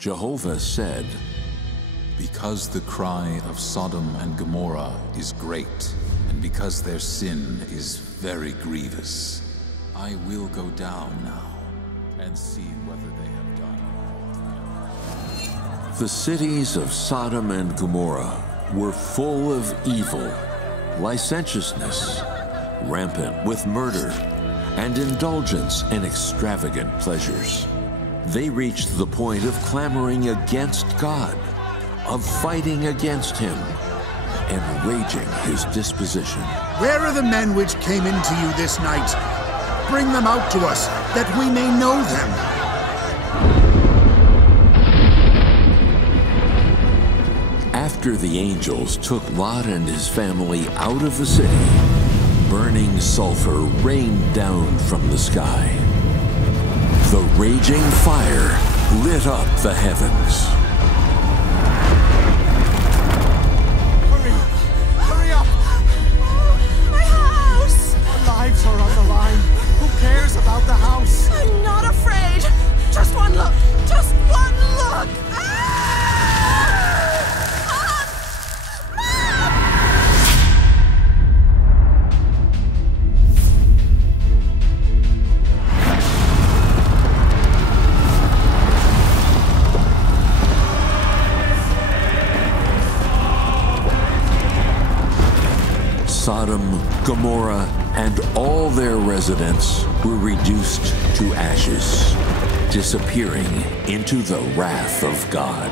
Jehovah said, Because the cry of Sodom and Gomorrah is great, and because their sin is very grievous, I will go down now and see whether they have done all. The cities of Sodom and Gomorrah were full of evil, licentiousness, rampant with murder, and indulgence in extravagant pleasures. They reached the point of clamoring against God, of fighting against him, and raging his disposition. Where are the men which came into you this night? Bring them out to us, that we may know them. After the angels took Lot and his family out of the city, burning sulfur rained down from the sky. The raging fire lit up the heavens. Hurry up! My house! Our lives are on the line. Who cares about the house? I'm not afraid. Just one look. Just one look. Sodom, Gomorrah, and all their residents were reduced to ashes, disappearing into the wrath of God.